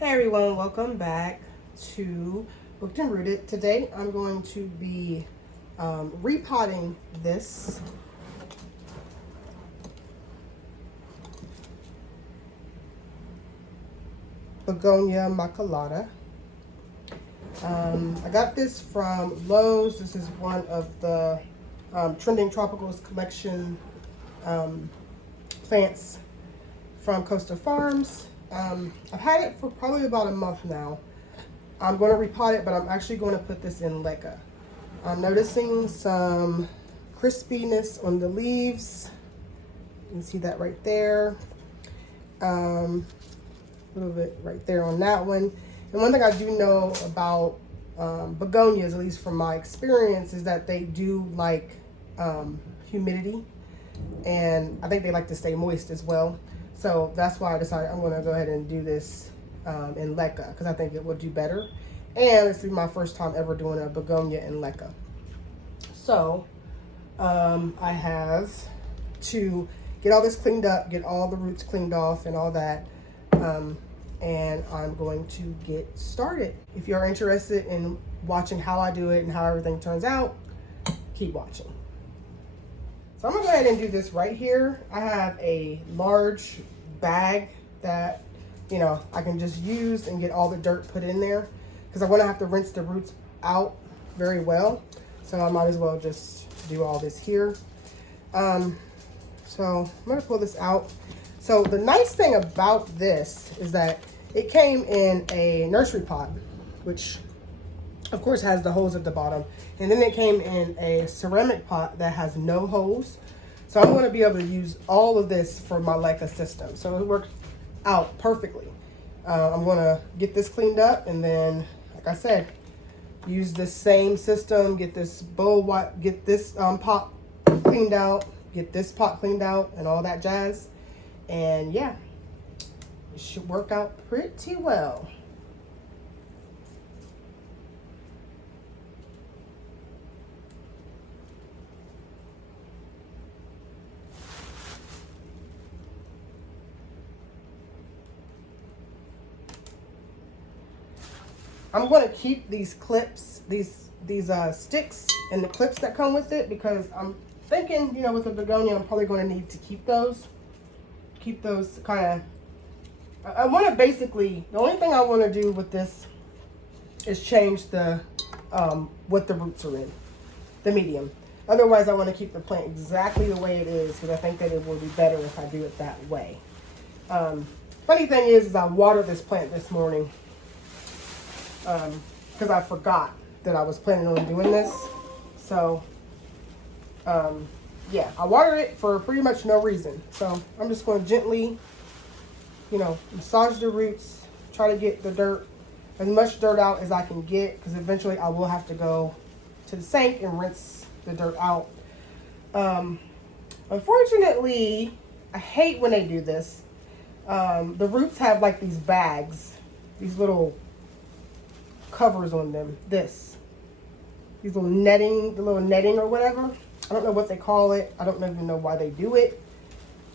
Hey everyone, welcome back to Booked and Rooted. Today I'm going to be repotting this Begonia Maculatta. I got this from Lowe's. This is one of the Trending Tropicals collection plants from Costa Farms. I've had it for probably about a month now. I'm going to repot it, but I'm actually going to put this in LECA. I'm noticing some crispiness on the leaves. You can see that right there. A little bit right there on that one. And one thing I do know about begonias, at least from my experience, is that they do like humidity. And I think they like to stay moist as well. So that's why I decided I'm going to go ahead and do this in LECA, because I think it will do better. And this will be my first time ever doing a begonia in LECA. So I have to get all this cleaned up, get all the roots cleaned off and all that. And I'm going to get started. If you're interested in watching how I do it and how everything turns out, keep watching. So I'm gonna go ahead and do this right here. I have a large bag that, you know, I can just use and get all the dirt put in there, because I'm gonna have to rinse the roots out very well. So I might as well just do all this here. So I'm gonna pull this out. So the nice thing about this is that it came in a nursery pot, which of course has the holes at the bottom. And then it came in a ceramic pot that has no holes. So I'm going to be able to use all of this for my LECA system. So it worked out perfectly. I'm going to get this cleaned up, and then, like I said, use this same system, get this get this pot cleaned out, get this pot cleaned out and all that jazz. And yeah, it should work out pretty well. I'm going to keep these clips, these sticks and the clips that come with it, because I'm thinking, you know, with the begonia, I'm probably going to need to keep those kind of, I want to basically, the only thing I want to do with this is change the, what the roots are in, the medium. Otherwise, I want to keep the plant exactly the way it is, because I think that it will be better if I do it that way. Funny thing is I watered this plant this morning, because I forgot that I was planning on doing this. So, yeah, I watered it for pretty much no reason. So I'm just going to gently, you know, massage the roots, try to get the dirt, as much dirt out as I can get, because eventually I will have to go to the sink and rinse the dirt out. Unfortunately, I hate when they do this. The roots have like these bags, these little covers on them, these little netting, the little netting or whatever. I don't know what they call it. I don't even know why they do it.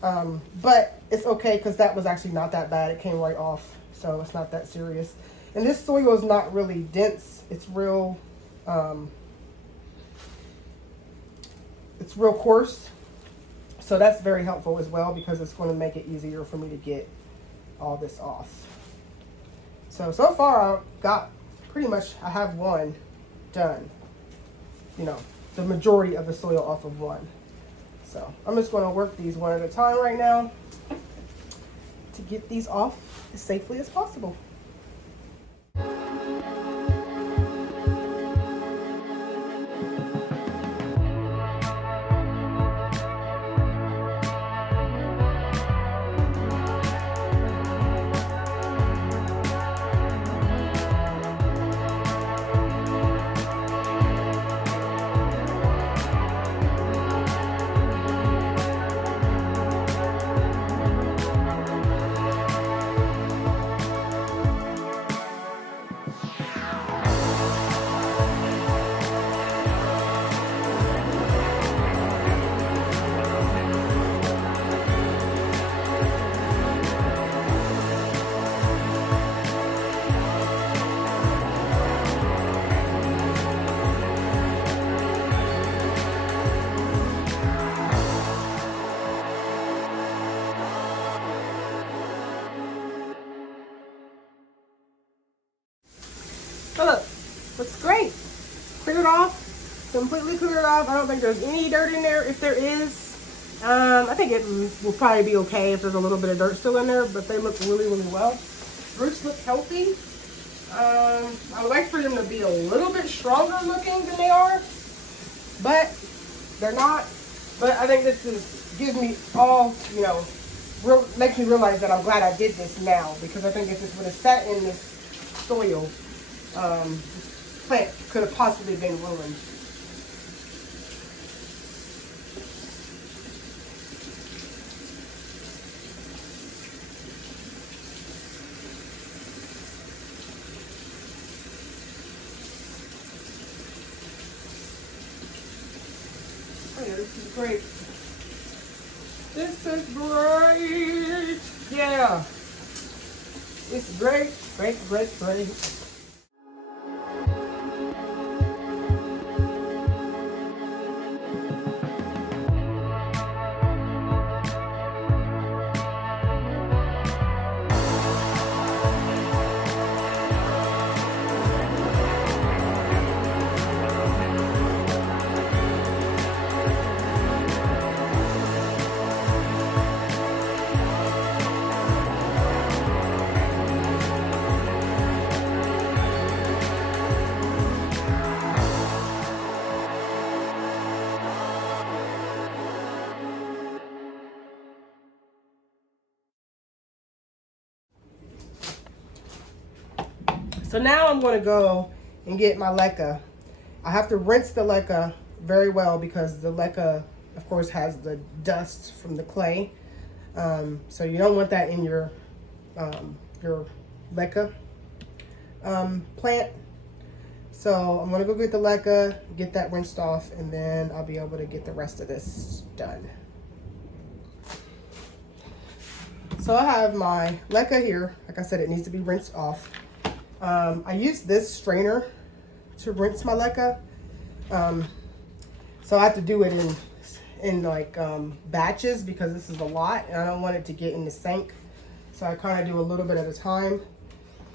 But it's okay, because that was actually not that bad. It came right off, so it's not that serious. And this soil is not really dense. It's real coarse. So that's very helpful as well, because it's going to make it easier for me to get all this off. So far I've got pretty much, I have one done, you know, the majority of the soil off of one. So I'm just going to work these one at a time right now to get these off as safely as possible. cleared off. Completely cleared off. I don't think there's any dirt in there. If there is, I think it will probably be okay if there's a little bit of dirt still in there, but they look really, really well. Roots look healthy. I would like for them to be a little bit stronger looking than they are, but they're not. But I think this gives me all, you know, makes me realize that I'm glad I did this now, because I think if this would have sat in this soil, this plant could have possibly been ruined. Oh yeah, this is great. This is great. Yeah. It's great, great, great, great. So now I'm going to go and get my LECA. I have to rinse the LECA very well because the LECA, of course, has the dust from the clay. So you don't want that in your LECA plant. So I'm going to go get the LECA, get that rinsed off, and then I'll be able to get the rest of this done. So I have my LECA here. Like I said, it needs to be rinsed off. I use this strainer to rinse my LECA. So I have to do it in like batches because this is a lot and I don't want it to get in the sink. So I kind of do a little bit at a time.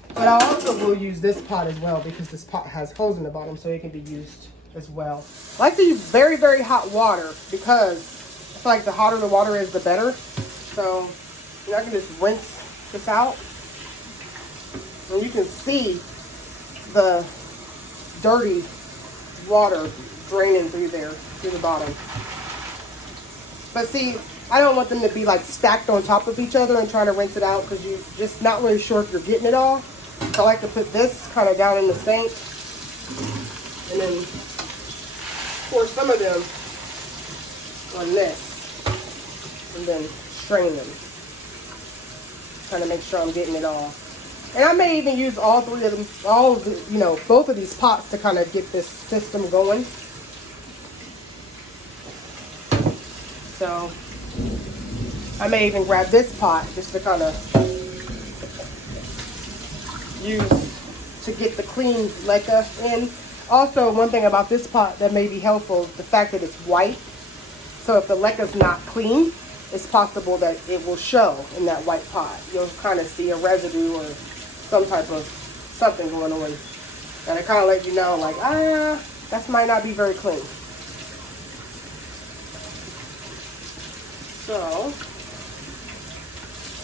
But I also will use this pot as well because this pot has holes in the bottom, so it can be used as well. I like to use very, very hot water because I feel like the hotter the water is, the better. So I can just rinse this out. And you can see the dirty water draining through there, through the bottom. But see, I don't want them to be like stacked on top of each other and trying to rinse it out because you're just not really sure if you're getting it all. So I like to put this kind of down in the sink and then pour some of them on this and then strain them. Trying to make sure I'm getting it all. And I may even use all three of them, both of these pots to kind of get this system going. So I may even grab this pot just to kind of use to get the clean LECA in. Also, one thing about this pot that may be helpful is the fact that it's white. So if the LECA's not clean, it's possible that it will show in that white pot. You'll kind of see a residue or some type of something going on. And it kind of let you know, like, that might not be very clean. So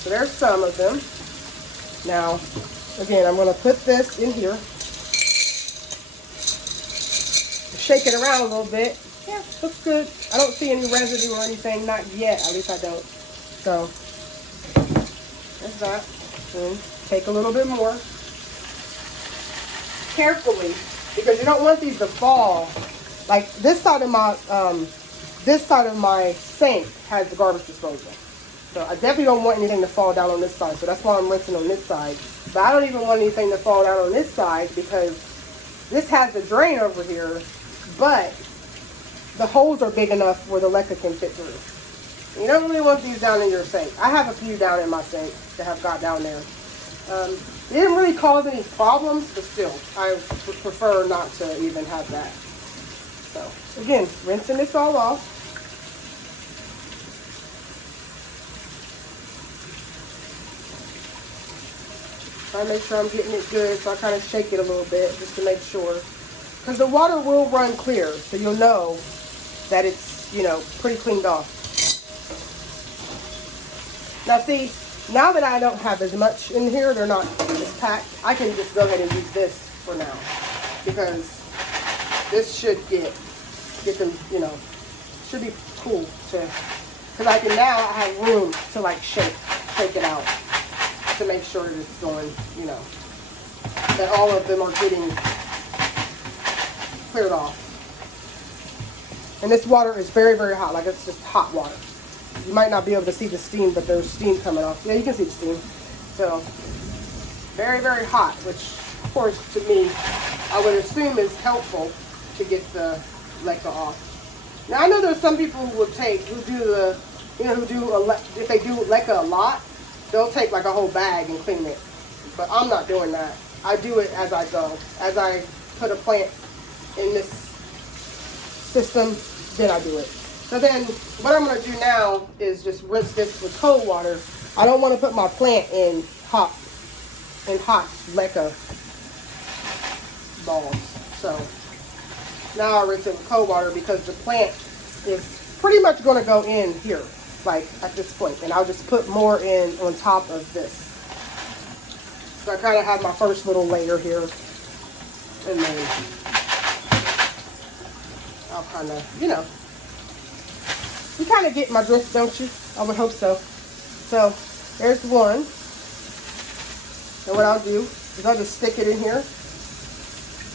there's some of them. Now, again, I'm going to put this in here. Shake it around a little bit. Yeah, looks good. I don't see any residue or anything, not yet. At least I don't. So, there's that. And take a little bit more. Carefully, because you don't want these to fall. Like this side of my sink has the garbage disposal. So I definitely don't want anything to fall down on this side. So that's why I'm rinsing on this side. But I don't even want anything to fall down on this side because this has the drain over here, but the holes are big enough where the LECA can fit through. You don't really want these down in your sink. I have a few down in my sink that have got down there. It didn't really cause any problems, but still, I would prefer not to even have that. So, again, rinsing this all off. Try to make sure I'm getting it good, so I kind of shake it a little bit just to make sure. because the water will run clear, so you'll know that it's, you know, pretty cleaned off. Now see, now that I don't have as much in here, they're not as packed, I can just go ahead and use this for now, because this should get them, you know, should be cool to, because I can now I have room to like shake it out to make sure that it's going, you know, that all of them are getting cleared off. And this water is very, very hot, like it's just hot water. You might not be able to see the steam, but there's steam coming off. Yeah, you can see the steam. So, very, very hot, which, of course, to me, I would assume is helpful to get the LECA off. Now, I know there's some people who will take, who do the, you know, if they do LECA a lot, they'll take like a whole bag and clean it. But I'm not doing that. I do it as I go. As I put a plant in this system, then I do it. So then what I'm going to do now is just rinse this with cold water. I don't want to put my plant in hot LECA balls. So now I rinse it with cold water because the plant is pretty much going to go in here, like at this point. And I'll just put more in on top of this. So I kind of have my first little layer here. And then I'll kind of, you know, you kind of get my drift, don't you? I would hope so. So there's one. And what I'll do is I'll just stick it in here.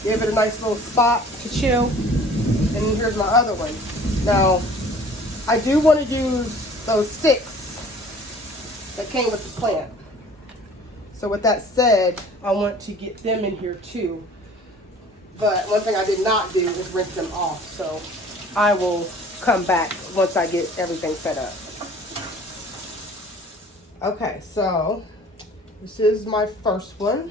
Give it a nice little spot to chill. And then here's my other one. Now, I do want to use those sticks that came with the plant. So with that said, I want to get them in here too. But one thing I did not do is rinse them off. So I will come back once I get everything set up. Okay, so this is my first one.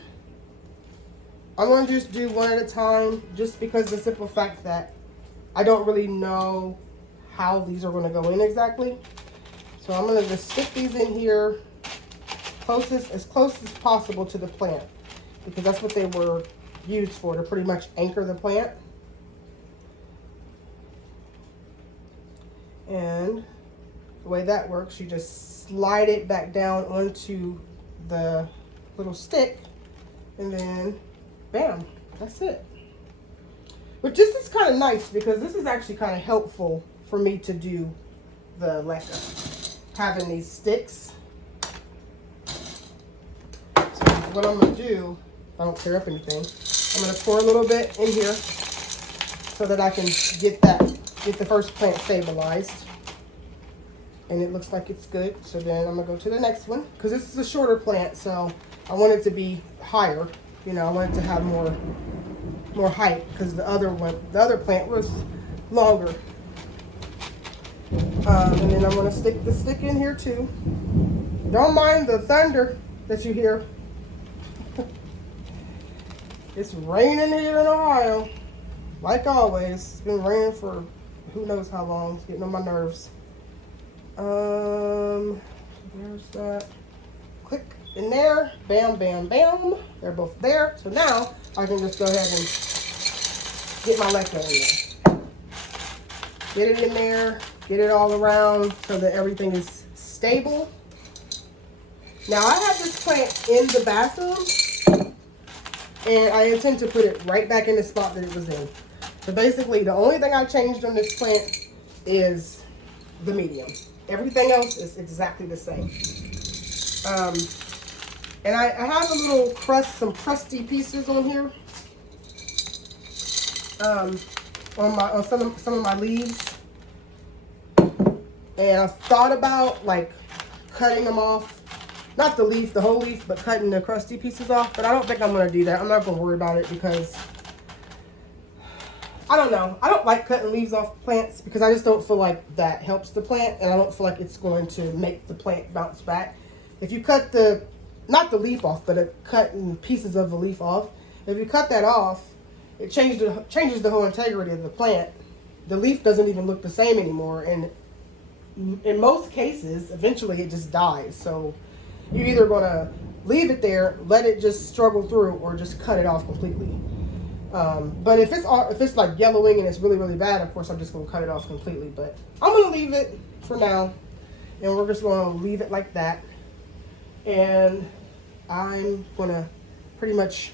I'm going to just do one at a time just because the simple fact that I don't really know how these are going to go in exactly. So I'm going to just stick these in here as close as possible to the plant because that's what they were used for, to pretty much anchor the plant. And the way that works, you just slide it back down onto the little stick and then bam, that's it. But this is kind of nice because this is actually kind of helpful for me to do the LECA, having these sticks. So what I'm going to do, if I don't tear up anything, I'm going to pour a little bit in here so that I can get the first plant stabilized. And it looks like it's good. So then I'm going to go to the next one because this is a shorter plant, so I want it to be higher. You know, I want it to have more height because the other plant was longer. And then I'm going to stick the stick in here too. Don't mind the thunder that you hear. It's raining here in Ohio. Like always, it's been raining for who knows how long. It's getting on my nerves. There's that. Click in there. Bam, bam, bam. They're both there. So now I can just go ahead and get my LECA in there. Get it in there. Get it all around so that everything is stable. Now I have this plant in the bathroom and I intend to put it right back in the spot that it was in. So basically the only thing I changed on this plant is the medium. Everything else is exactly the same. And I have a little some crusty pieces on here. On some of my leaves. And I thought about like cutting them off. Not the leaf, the whole leaf, but cutting the crusty pieces off. But I don't think I'm going to do that. I'm not going to worry about it because I don't know. I don't like cutting leaves off plants because I just don't feel like that helps the plant. And I don't feel like it's going to make the plant bounce back. If you cut not the leaf off, but cutting pieces of the leaf off. If you cut that off, it changes the whole integrity of the plant. The leaf doesn't even look the same anymore. And in most cases, eventually it just dies. So you're either going to leave it there, let it just struggle through, or just cut it off completely. But if it's like yellowing and it's really, really bad, of course I'm just gonna cut it off completely. But I'm gonna leave it for now, and we're just gonna leave it like that. And I'm gonna pretty much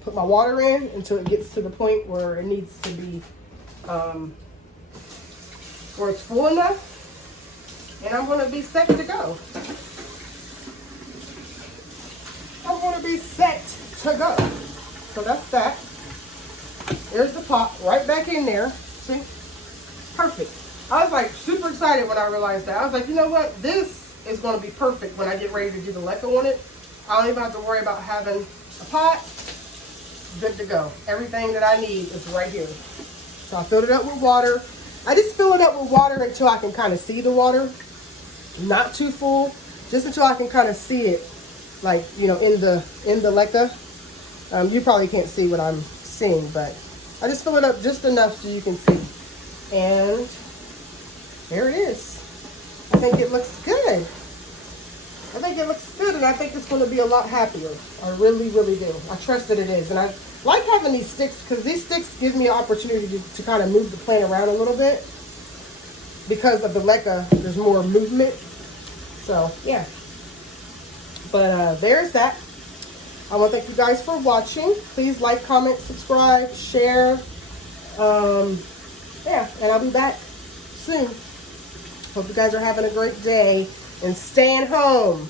put my water in until it gets to the point where it needs to be, where it's full enough, and I'm gonna be set to go. I'm gonna be set to go. So that's that. There's the pot right back in there. See? Perfect. I was like super excited when I realized that. I was like, you know what? This is going to be perfect when I get ready to do the LECA on it. I don't even have to worry about having a pot. Good to go. Everything that I need is right here. So I filled it up with water. I just fill it up with water until I can kind of see the water. Not too full. Just until I can kind of see it, like, you know, in the LECA. You probably can't see what I'm seeing, but I just fill it up just enough so you can see. And there it is. I think it looks good. I think it looks good, and I think it's going to be a lot happier. I really, really do. I trust that it is. And I like having these sticks because these sticks give me an opportunity to kind of move the plant around a little bit. Because of the LECA, there's more movement. So, yeah. But there's that. I want to thank you guys for watching. Please like, comment, subscribe, share. Yeah, and I'll be back soon. Hope you guys are having a great day and staying home.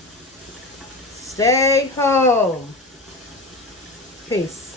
Stay home. Peace.